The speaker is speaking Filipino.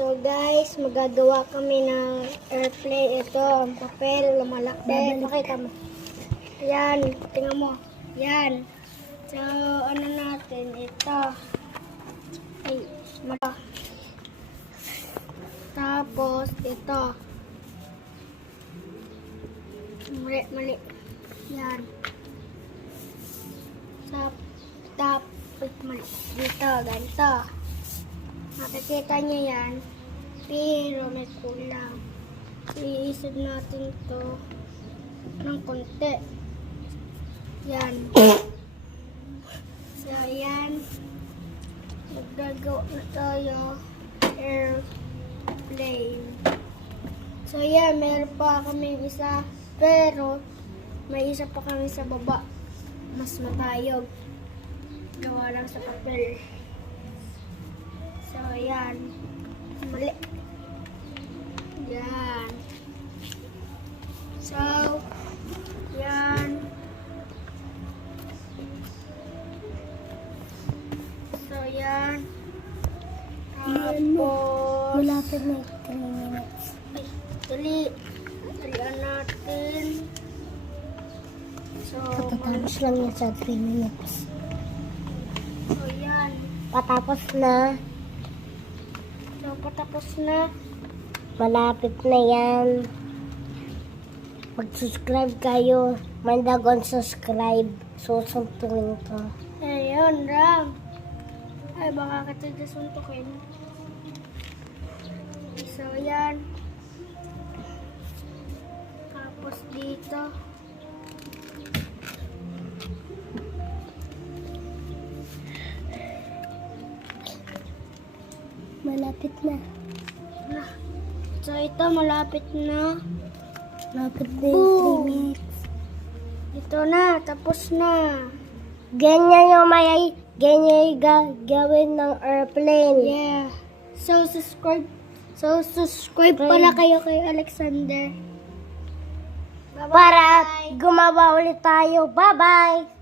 So guys, magagawa kami ng airplane. Ito, ang papel, lumalaki. Pakita mo. Yan, tingnan mo. Yan. So, ano natin, ito. Ay, mata. Tapos, ito. Mali. Yan. Tapos, mali. Dito, ganito. Makikita nyo yan. Pero may kulang. Iisod natin to ng konti. Yan. So, yan. Magagawa na tayo airplane. So, yan. Meron pa kami isa. Pero, may isa pa kami sa baba. Mas matayog. Gawa lang sa papel. So, yan. Mali. Yan. So, yan. So, yan. Tapos, Malapit na 3 minutes. ay, dalian natin. So, Patatapos lang yan sa 3 minutes. so, yan. Patapos na. So, patapos na. Malapit na yan. Mag-subscribe kayo. Mandagon subscribe. Susuntuin to. Ayun, Ram. Ay, baka kita suntukin. So, yan. Tapos dito. Malapit na. Na. So, ito, malapit na. Malapit na yung 3 Boom! minutes. Ito na, tapos na. Ganyan yung gawin ng airplane. Yeah. So, subscribe pala kayo kay Alexander. Para gumawa ulit tayo. Bye-bye!